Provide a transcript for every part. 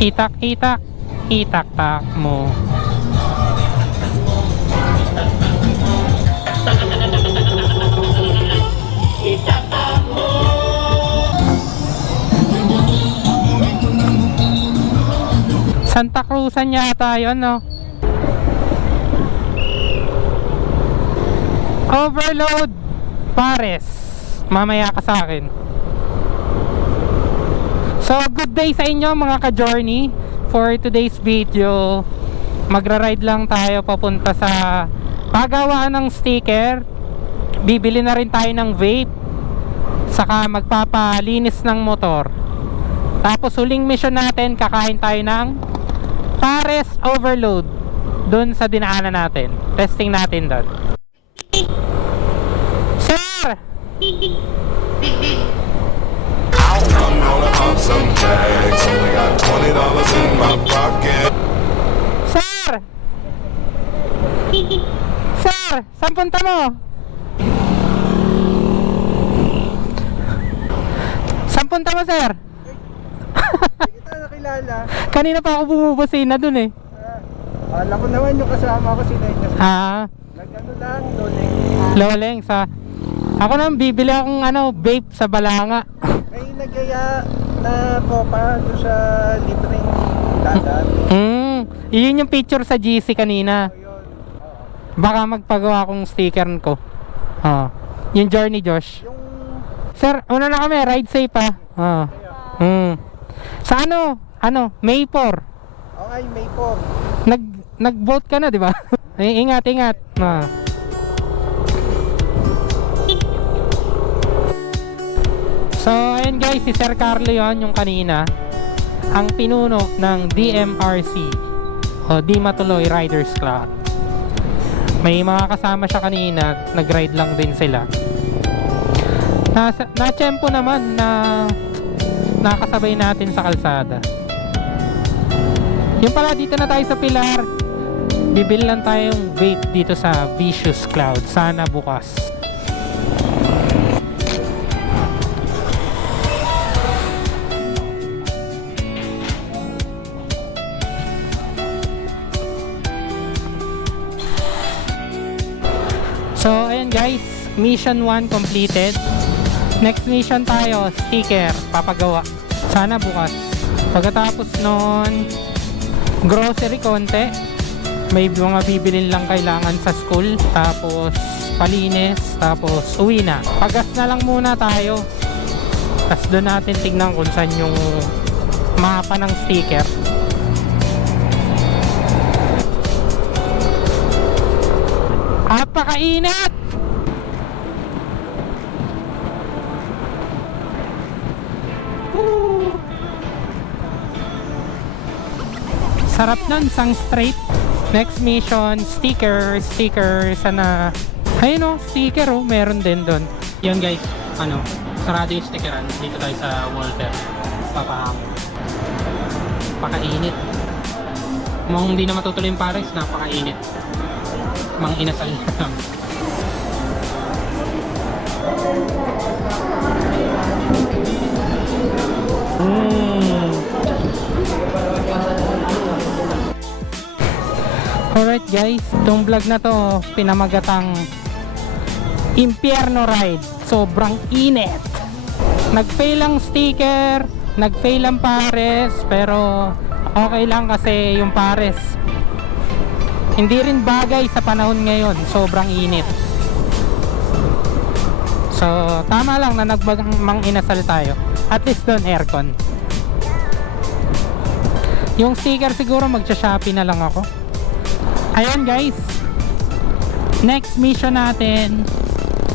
Itak, itak. Itak-tak mo. Santa Cruzan yata yun, no? Overload Pares. Mamaya ka sa akin. So, good day sa inyo mga ka-journey. For today's video, magra-ride lang tayo papunta sa pagawaan ng sticker. Bibili na rin tayo ng vape, saka magpapalinis ng motor. Tapos huling mission natin, kakain tayo ng Pares Overload doon sa dinaanan natin. Testing natin doon. Sir! I'm gonna pop some tags. Only got $20 in my pocket. Sir! Sir! Saan punta mo? Saan punta mo, sir? Hindi kita nakilala. Kanina pa ako bumubusina dun eh. Alam ko naman yung kasama ko, sinay niya. Nagano lang, loleng. Loleng sa... Ako naman bibili akong vape sa Balanga. May nagyaya na tropa doon sa libreng dagat. Yun yung picture sa GC kanina. So, yun. Baka magpagawa akong sticker ko. Yung Journey Josh. Yung Sir, una na kami, ride safe pa. Sa May 4. okay, May 4. Nag-vote ka na, di ba? Ingat, ingat. So, ayun guys, si Sir Carlo yon yung kanina, ang pinuno ng DMRC o Di Matuloy Riders Club. May mga kasama siya kanina, nag-ride lang din sila. Na-tsempo naman na nakasabay natin sa kalsada. Yung pala, dito na tayo sa Pilar. Bibili lang tayong vape dito sa Vicious Cloud. Sana bukas. So, ayan guys, mission 1 completed. Next mission tayo, sticker, papagawa. Sana bukas. Pagkatapos nun, grocery konti. May mga bibilin lang kailangan sa school. Tapos, palinis. Tapos, uwi na. Pagas na lang muna tayo. Tapos doon natin tignan kung saan yung mapa ng sticker. Apakainit! Sarap nun, sang straight. Next mission, sticker. Sana, ayun o, sticker o, meron din doon. Yun guys, sarado yung stickeran. Dito tayo sa Walter. Pakainit. Mukhang hindi na matutuloy yung Pares, napakainit. Mang inasal lang. Alright guys, itong vlog na to pinamagatang Impyerno Ride. Sobrang init. Nag-fail ang sticker, nag-fail ang Pares, pero okay lang kasi yung Pares hindi rin bagay sa panahon ngayon. Sobrang init. So, tama lang na nagbagang inasal tayo. At least doon aircon. Yung sticker siguro magsha-shopee na lang ako. Ayan guys, next mission natin,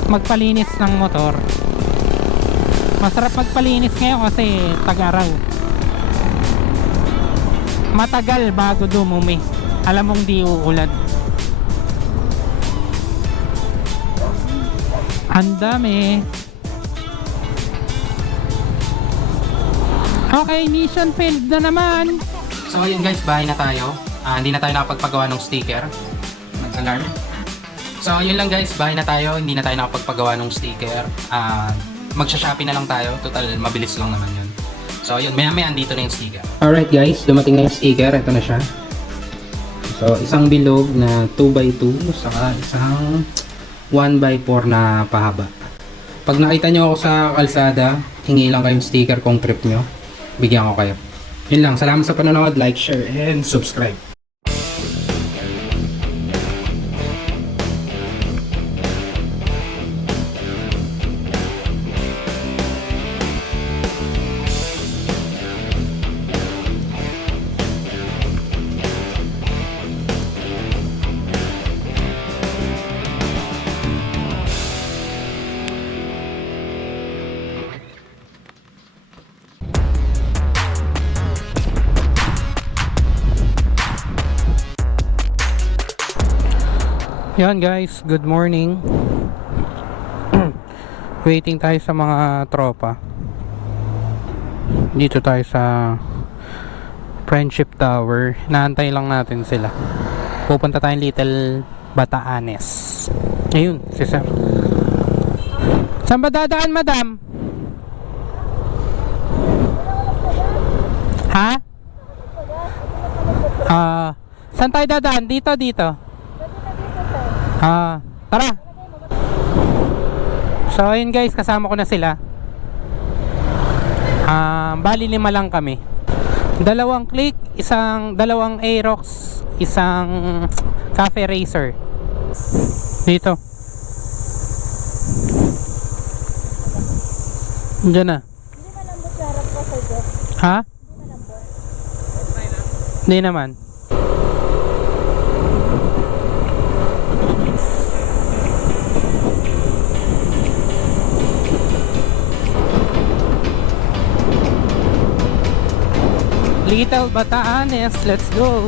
magpalinis ng motor. Masarap magpalinis ngayon kasi tag-araw. Matagal bago dumumi. Alam mong di uulan. Ang dami. Okay, mission failed na naman. So ayun guys, bahay na tayo. Hindi na tayo nakapagpagawa ng sticker. Nag-alarm. So yun lang guys, bahay na tayo. Hindi na tayo nakapagpagawa ng sticker. Magsha-shopee na lang tayo. Total, mabilis lang naman yun. So yun, maya andito na yung sticker. Alright guys, dumating na yung sticker. Ito na siya. So isang bilog na 2x2 saka isang 1x4 na pahaba. Pag nakita nyo ako sa kalsada, hingi lang kayong sticker kung trip nyo. Bigyan ko kayo. Yun lang, salamat sa panonood, like, share, and subscribe. Yan guys, good morning. Waiting tayo sa mga tropa. Dito tayo sa Friendship Tower. Naantay lang natin sila. Pupunta tayong Little Batanes. Ayun, si sir. Saan ba dadaan, madam? Ha? Saan tayo dadaan? Dito. Tara. So ayun guys, kasama ko na sila. Bali 5 lang kami. 2 click, dalawang Aerox, isang Cafe Racer. Dito. Diyan na. Ha? Hindi naman. Little Batanes, let's go.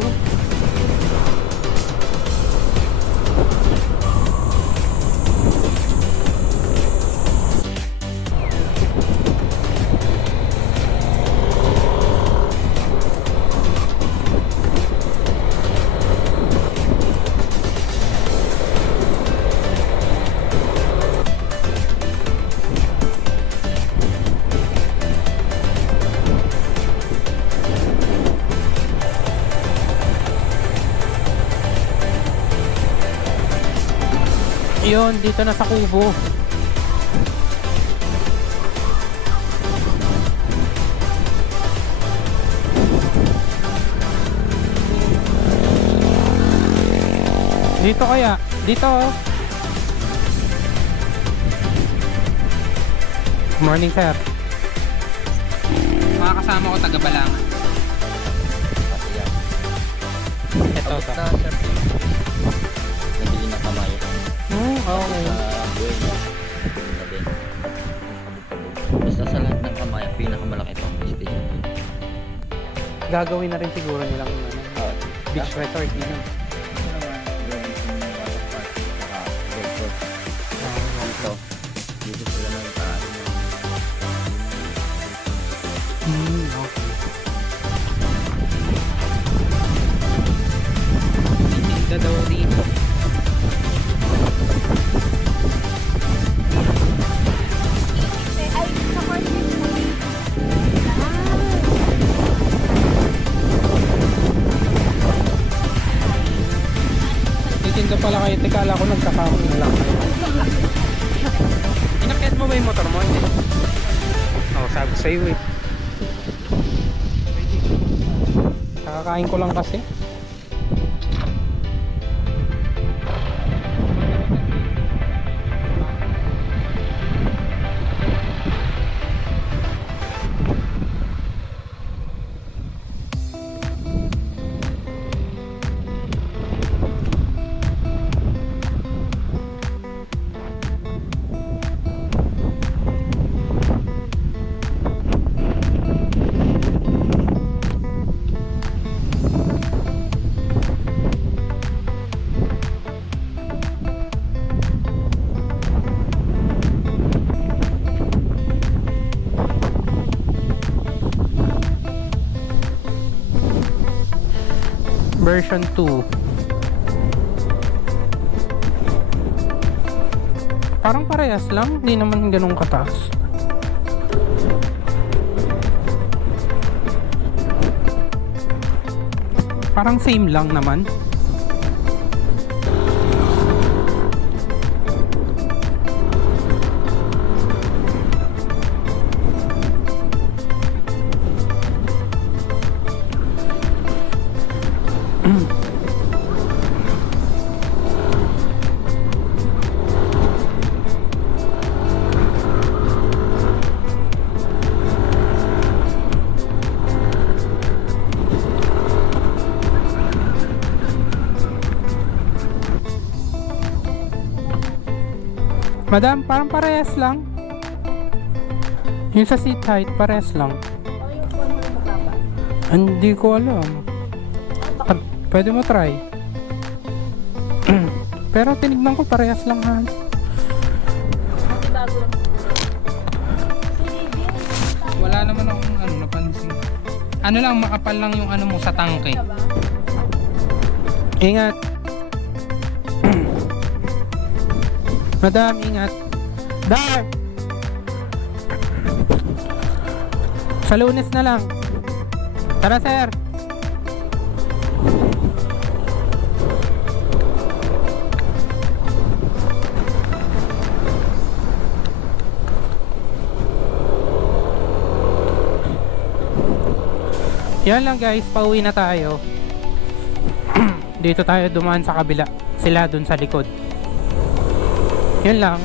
Yun, dito na sa kubo. Dito kaya? Dito. Morning sir. Mga kasama ko taga Balangan. Ito. Nabili na kamay. Okay. Sa buhay niya. Na din. Basta sa lahat ng kamay, ang pinakamalaki itong station. Gagawin na rin siguro nilang beach resort nila. Ito. Dito sila ng taas. Okay. Tinda daw dito. Titinda pala kayo. Teka, ala ko nagkakaroon lang kayo. Inakyat mo ba yung motor mo? Hindi. Sabi ko sa'yo eh. Nakakain ko lang kasi. Version 2. Parang parehas lang, hindi naman ganun kataas. Parang same lang naman. Madam, parang parehas lang. Yung sa seat height, parehas lang. Hindi ko alam. Pwede mo try. Pero tinignan ko parehas lang ha. Wala naman akong napansin. Ano lang, makapal lang yung ano mo sa tangke. Ingat. Madam, ingat. Dar! Sa Lunes na lang. Tara, sir. Yan lang guys, pauwi na tayo. Dito tayo dumaan sa kabila. Sila dun sa likod. Yun lang.